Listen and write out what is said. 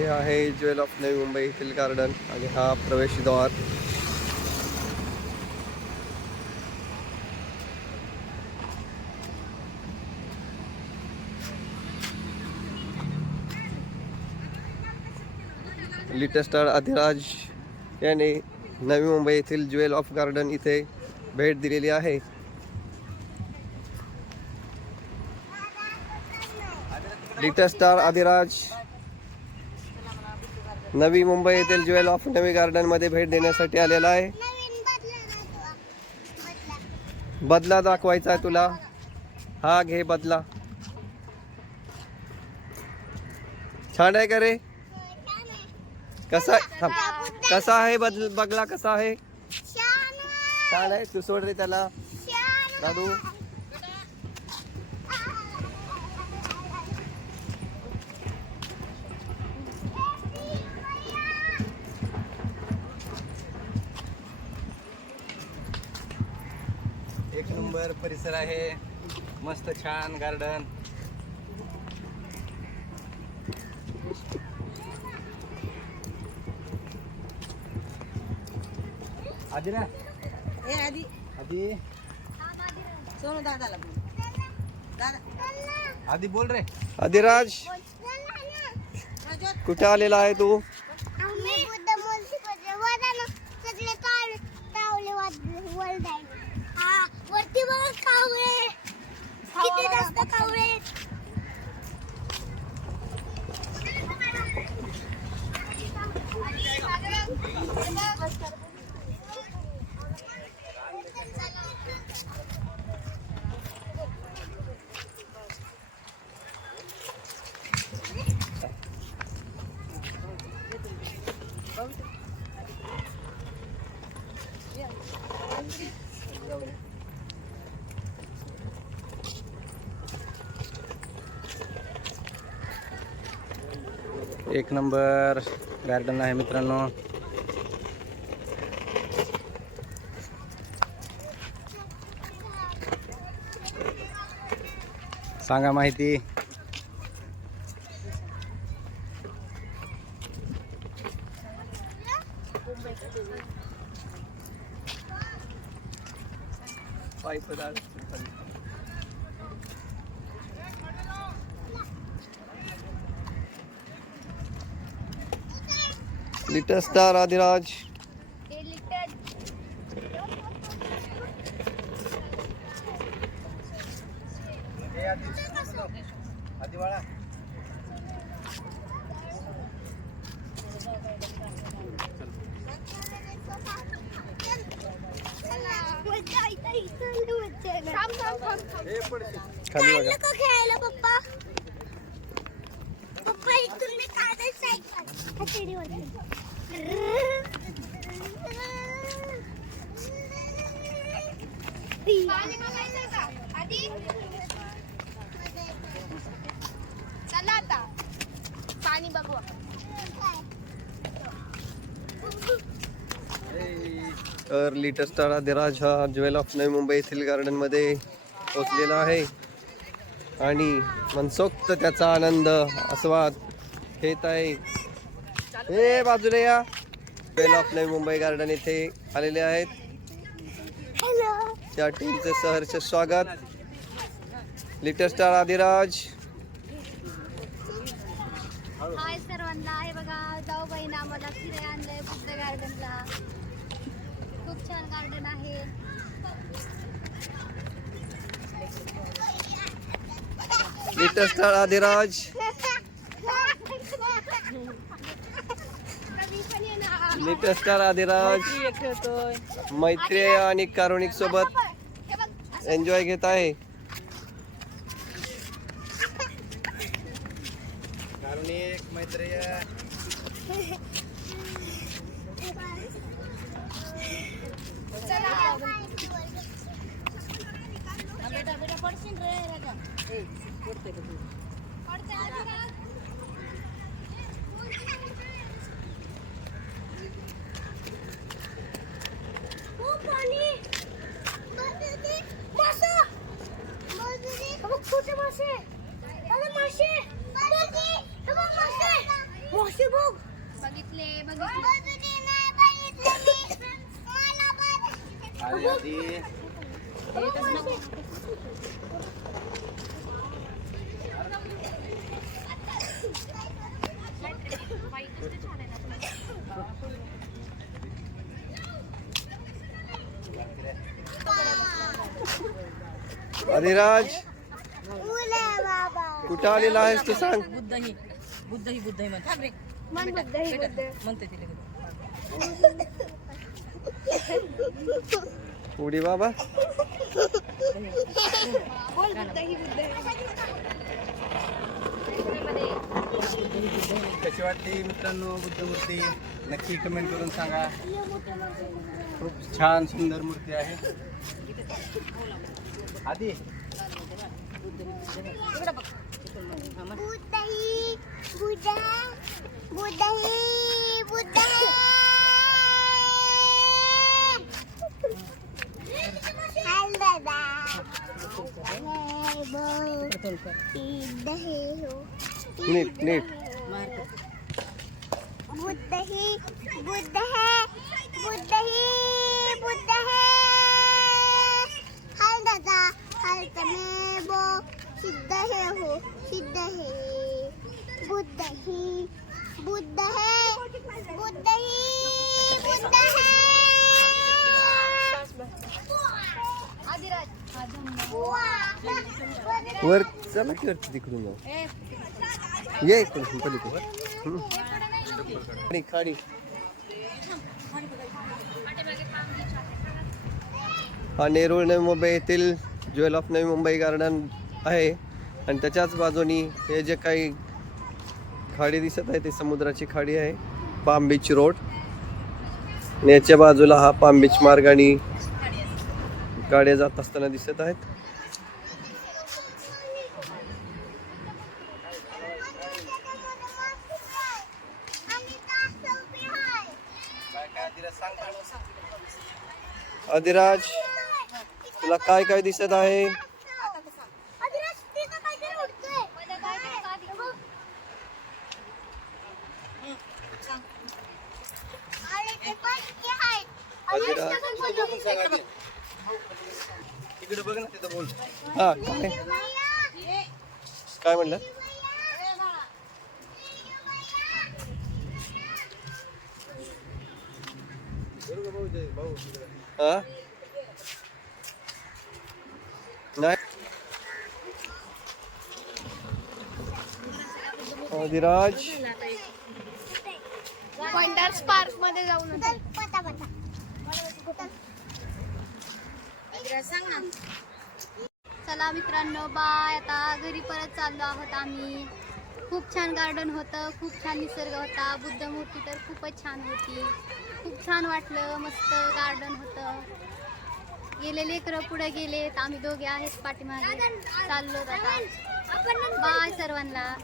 हे आहे jewel of Navi Mumbai येथील गार्डन आणि हा प्रवेशद्वार. लिटिल स्टार अधिराज याने नवी मुंबई येथील ज्वेल ऑफ गार्डन इथे भेट दिलेली आहे. लिटिल स्टार अधिराज नवी मुंबई येथील ज्वेल ऑफ नवी गार्डन मध्ये भेट देण्यासाठी आलेला आहे. बदला दाखवायचा आहे तुला. हा घे बदला. छान आहे का रे? कसा कसा आहे बगला? कसा आहे? छान आहे. तू सोड रे त्याला दादू. एक नंबर परिसर आहे. मस्त छान गार्डन. आधी ना आधी सोनू दादाला बोल. दादा आधी बोल रे. अधिराज कुठे आलेला आहे तू? वरती बघा कावळे, किती जास्त कावळे. एक नंबर गार्डन आहे मित्रांनो. सांगा माहिती. लिटिल स्टार अधिराज खाली बघा. खेळायला पप्पा पप्पा इथून मी काढायचं सायकल शिडीवर. चला आता पाणी बघू. तर लिटिल स्टार अधिराज हा ज्वेल ऑफ नवी मुंबई येथील गार्डन मध्ये पोचलेला आहे आणि मनसोक्त त्याचा आनंद आस्वाद घेत आहे. हे बाजूला या. Jewel of Navi Mumbai garden येथे आलेले आहेत. त्या टीमचे सहर्ष स्वागत. Little star Adhiraj. हाय सर्वांना. हे बघा जाऊ बहीण आम्हाला फिरायला आणलंय बुद्ध गार्डनला. खूप छान गार्डन आहे. Little star Adhiraj. Little star Adhiraj मैत्री आणि कारुणिक सोबत एन्जॉय घेत आहे. कारुणिक मैत्री छोटे मासे, मासे, मासे, मासे, बघितले बघितले. अजूनही नाही बघितलं मी. मला पण. अधिराज उले बाबा. कुठं आलेला आहेस तू सांग. बुद्ध म्हण थांब रे मन बुद्ध म्हणते तिला उडी बाबा. कशी वाटली मित्रांनो बुद्धमूर्ती नक्की कमेंट करून सांगा. खूप छान सुंदर मूर्ती आहे. आधी बुद्धही बुद्ध बुद्धही बुद्ध. हाय दादा. नीट नीट. बुद्धही बुद्ध है बुद्धही बुद्ध है. हाय दादा हाय तमेबो सिद्ध है हो सिद्ध है. बुद्धही बुद्ध है बुद्धही बुद्ध है. आदिराज वर चला की वरती तिकडून जाऊ. ये इकडून पलीकडे. खाडी खाडी. हा नेरूळ नवी मुंबई येथील jewel of Navi Mumbai garden आहे आणि त्याच्याच बाजूनी हे जे काही खाडी दिसत आहे ते समुद्राची खाडी आहे. पाम बीच रोड आणि याच्या बाजूला हा पाम बीच मार्गाने गाड्या जात असताना दिसत आहेत. अधिराज तुला काय काय दिसत आहे. तिकडे बघ ना तिथं बोल. हा काय म्हणलं. हा नाही अधिराज पॉइंटर्स पार्क मध्ये जाऊन चला मित्रांनो बाय. आता घरी परत चाललो आहोत आम्ही. खूप छान गार्डन होतं. खूप छान निसर्ग होता. बुद्ध मूर्ती तर खूपच छान होती. खूप छान वाटलं. मस्त गार्डन होतं. गेले लेकरं पुढे गेलेत. आम्ही दोघे आहेत पाठीमागे. चाललो आता. बाय सर्वांना.